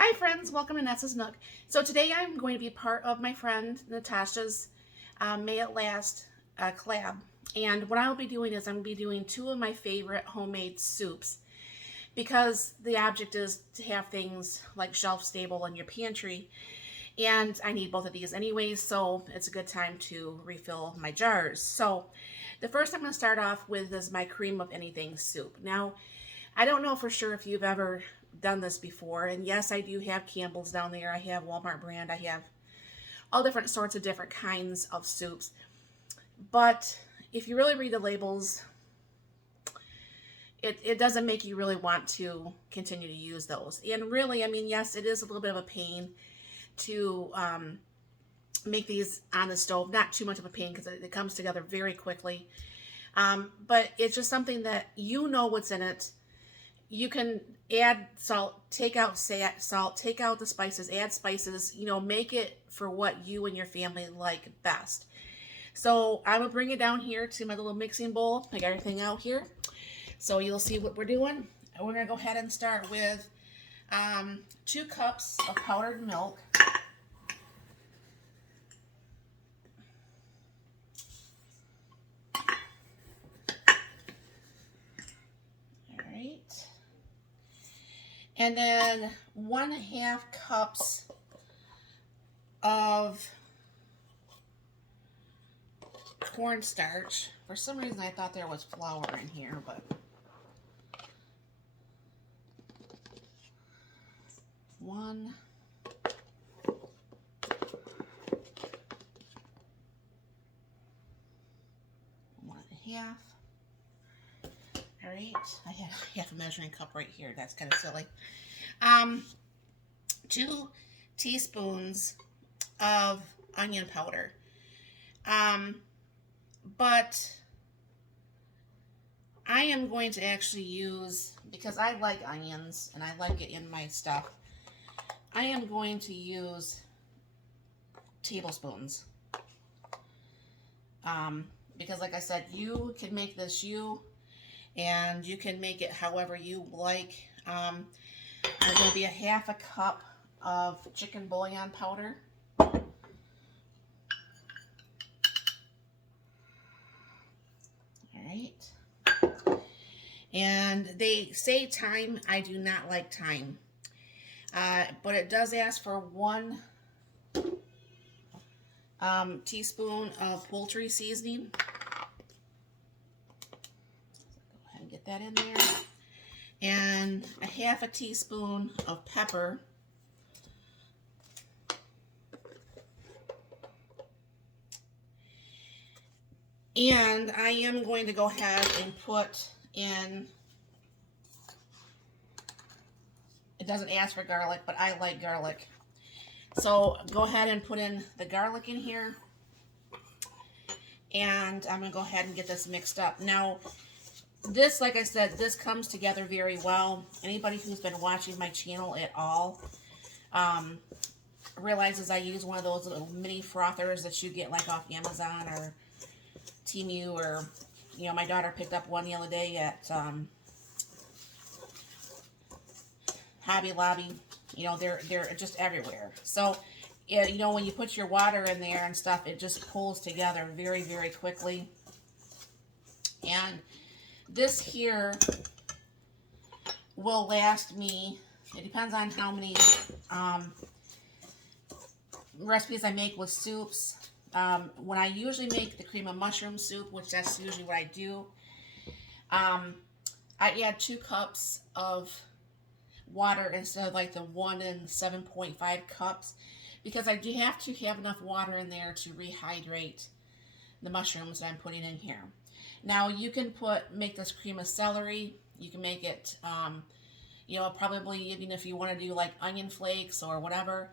Hi friends, welcome to Nessa's Nook. So today I'm going to be part of my friend Natasha's May It Last collab. And what I'll be doing is I'm going to be doing two of my favorite homemade soups because the object is to have things like shelf stable in your pantry. And I need both of these anyways, so it's a good time to refill my jars. So the first I'm going to start off with is my cream of anything soup. Now, I don't know for sure if you've ever done this before, and yes, I do have Campbell's down there. I have Walmart brand. I have all different sorts of different kinds of soups. But if you really read the labels, it doesn't make you really want to continue to use those. And really, I mean, yes, it is a little bit of a pain to make these on the stove. Not too much of a pain because it comes together very quickly. But it's just something that you know what's in it. You can add salt, take out salt, take out the spices, add spices, make it for what you and your family like best. So I will bring it down here to my little mixing bowl. I got everything out here. So you'll see what we're doing. We're going to go ahead and start with 2 cups of powdered milk. And then 1/2 cups of cornstarch. For some reason I thought there was flour in here, but one and a half. All right, I have a measuring cup right here. That's kind of silly. 2 teaspoons of onion powder. But I am going to actually use, because I like onions and I like it in my stuff, I am going to use tablespoons. Because like I said, you can make this and you can make it however you like. There's going to be 1/2 cup of chicken bouillon powder. All right. And they say thyme. I do not like thyme. But it does ask for 1 teaspoon of poultry seasoning. Go ahead and get that in there. And 1/2 teaspoon of pepper. And I am going to go ahead and put in, it doesn't ask for garlic, but I like garlic. So go ahead and put in the garlic in here. And I'm going to go ahead and get this mixed up. Now, this, like I said, this comes together very well. Anybody who's been watching my channel at all realizes I use one of those little mini frothers that you get like off Amazon or Temu, or my daughter picked up one the other day at Hobby Lobby. They're just everywhere. So when you put your water in there and stuff, it just pulls together very, very quickly. And this here will last me, it depends on how many recipes I make with soups. When I usually make the cream of mushroom soup, which that's usually what I do, I add 2 cups of water instead of like the 1 and 7.5 cups, because I do have to have enough water in there to rehydrate the mushrooms that I'm putting in here. Now you can make this cream of celery. You can make it, probably even if you want to do like onion flakes or whatever.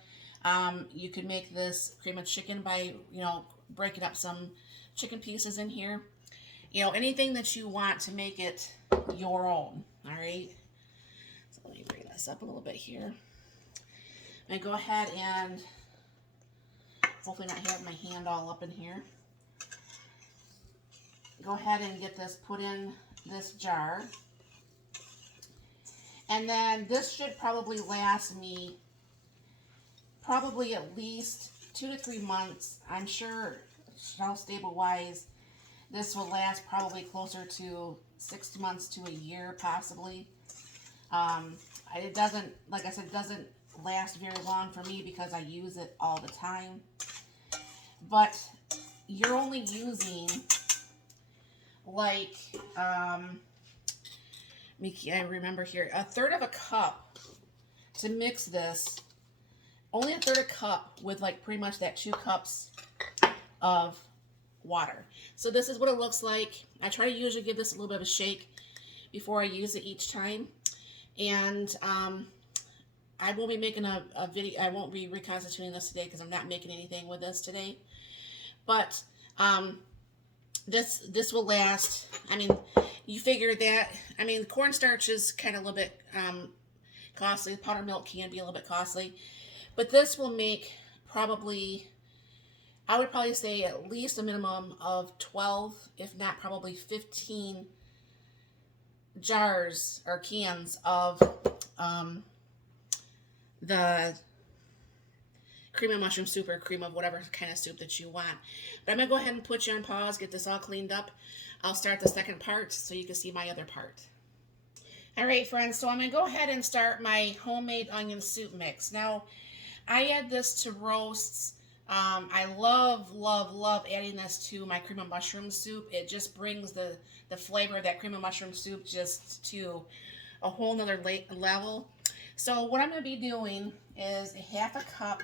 You could make this cream of chicken by, breaking up some chicken pieces in here. Anything that you want to make it your own, all right? So let me bring this up a little bit here. And go ahead and hopefully not have my hand all up in here. Go ahead and get this put in this jar. And then this should probably last me probably at least 2 to 3 months. I'm sure shelf stable wise, this will last probably closer to 6 months to a year, possibly. It doesn't, like I said, it doesn't last very long for me because I use it all the time. But you're only using like, I remember here, a third of a cup to mix this. Only a third of a cup with like pretty much that 2 cups of water. So this is what it looks like. I try to usually give this a little bit of a shake before I use it each time. And I won't be making a video. I won't be reconstituting this today because I'm not making anything with this today. But this will last. I mean, you figure that. I mean, cornstarch is kind of a little bit costly. Powdered milk can be a little bit costly, but this will make probably, I would probably say at least a minimum of 12, if not probably 15 jars or cans of the cream of mushroom soup or cream of whatever kind of soup that you want. But I'm going to go ahead and put you on pause, get this all cleaned up. I'll start the second part so you can see my other part. All right, friends, so I'm going to go ahead and start my homemade onion soup mix. Now, I add this to roasts. I love, love, love adding this to my cream of mushroom soup. It just brings the flavor of that cream of mushroom soup just to a whole nother level. So what I'm going to be doing is a half a cup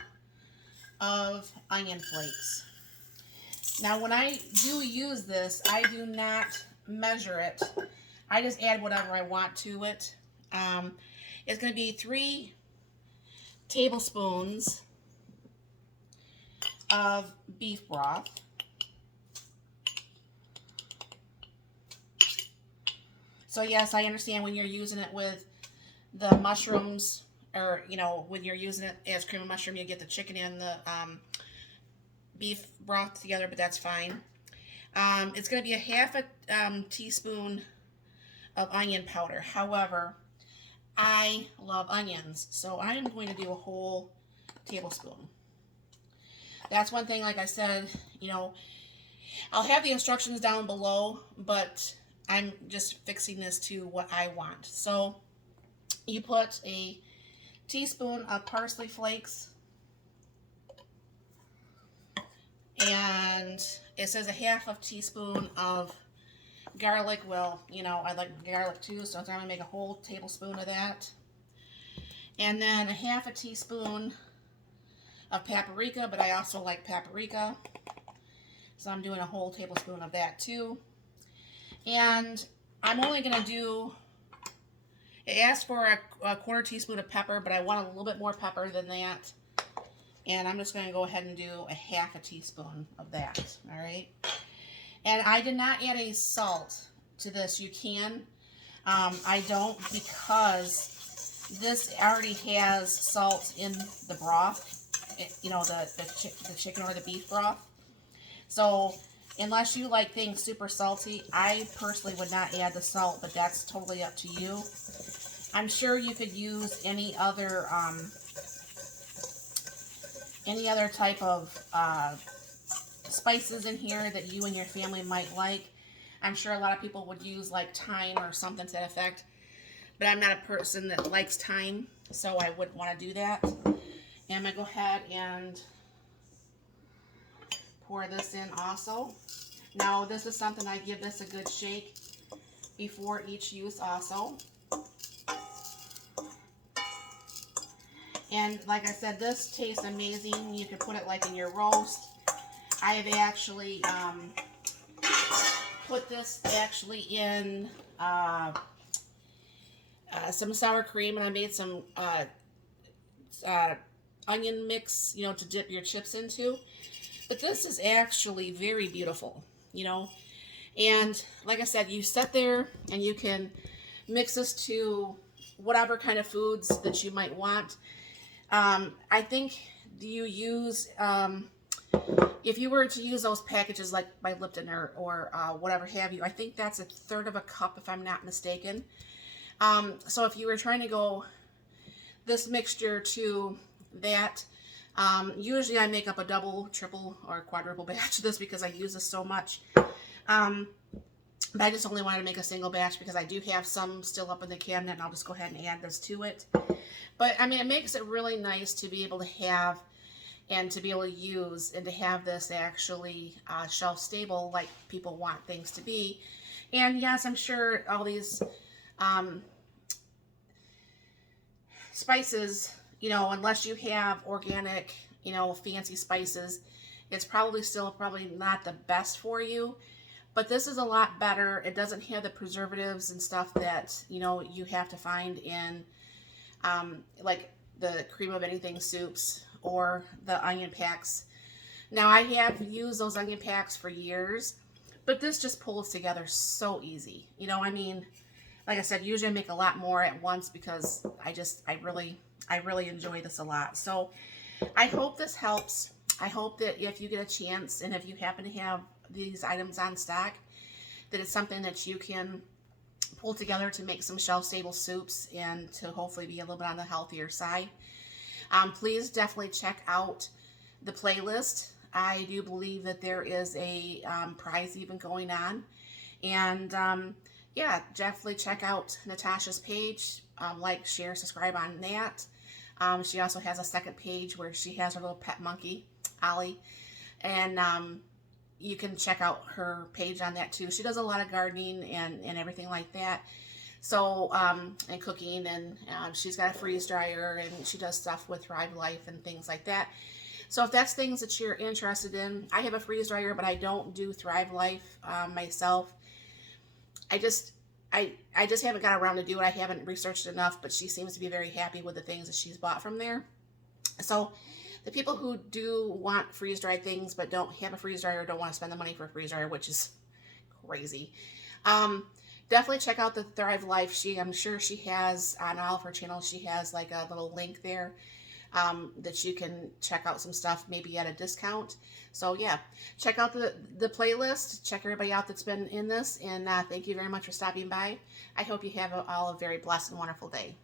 of onion flakes. Now when I do use this, I do not measure it. I just add whatever I want to it. It's going to be 3 tablespoons of beef broth. So yes, I understand when you're using it with the mushrooms, or you know, when you're using it as cream of mushroom, you get the chicken and the beef broth together, but that's fine. It's going to be a half a teaspoon of onion powder. However, I love onions, so I am going to do a whole tablespoon. That's one thing, like I said, you know, I'll have the instructions down below, but I'm just fixing this to what I want. So you put a teaspoon of parsley flakes, and it says a half a teaspoon of garlic. Well, you know, I like garlic too, so I'm going to make a whole tablespoon of that. And then a half a teaspoon of paprika, but I also like paprika, so I'm doing a whole tablespoon of that too. And I'm only going to do, it asks for a quarter teaspoon of pepper, but I want a little bit more pepper than that. And I'm just going to go ahead and do a half a teaspoon of that, all right? And I did not add any salt to this. You can. I don't, because this already has salt in the broth, you know, the chicken or the beef broth. So unless you like things super salty, I personally would not add the salt, but that's totally up to you. I'm sure you could use any other type of spices in here that you and your family might like. I'm sure a lot of people would use like thyme or something to that effect, but I'm not a person that likes thyme, so I wouldn't want to do that. And I'm going to go ahead and pour this in also. Now this is something I give this a good shake before each use also. And like I said, this tastes amazing. You could put it like in your roast. I have actually put this actually in some sour cream, and I made some onion mix, you know, to dip your chips into. But this is actually very beautiful, you know. And like I said, you sit there and you can mix this to whatever kind of foods that you might want. I think you use, if you were to use those packages like by Lipton or whatever have you, I think that's a third of a cup if I'm not mistaken. So if you were trying to go this mixture to that, Usually I make up a double, triple, or quadruple batch of this because I use this so much. But I just only wanted to make a single batch because I do have some still up in the cabinet, and I'll just go ahead and add this to it. But I mean, it makes it really nice to be able to have and to be able to use and to have this actually shelf stable like people want things to be. And yes, I'm sure all these spices, you know, unless you have organic, you know, fancy spices, it's probably still not the best for you. But this is a lot better. It doesn't have the preservatives and stuff that, you know, you have to find in like the cream of anything soups or the onion packs. Now, I have used those onion packs for years, but this just pulls together so easy. You know, I mean, like I said, usually I make a lot more at once because I really enjoy this a lot. So I hope this helps. I hope that if you get a chance and if you happen to have these items on stock, that it's something that you can pull together to make some shelf-stable soups and to hopefully be a little bit on the healthier side. Please definitely check out the playlist. I do believe that there is a prize even going on. And yeah, definitely check out Natasha's page. Like, share, subscribe on that. She also has a second page where she has her little pet monkey, Ollie. And you can check out her page on that too. She does a lot of gardening and everything like that. So, and cooking, and she's got a freeze dryer, and she does stuff with Thrive Life and things like that. So if that's things that you're interested in, I have a freeze dryer, but I don't do Thrive Life myself. I just haven't got around to do it. I haven't researched enough, but she seems to be very happy with the things that she's bought from there. So the people who do want freeze-dried things but don't have a freeze dryer, don't want to spend the money for a freeze dryer, which is crazy, definitely check out the Thrive Life. I'm sure she has on all of her channels, she has like a little link there that you can check out some stuff maybe at a discount. So yeah, check out the playlist. Check everybody out that's been in this, and thank you very much for stopping by. I hope you have all a very blessed and wonderful day.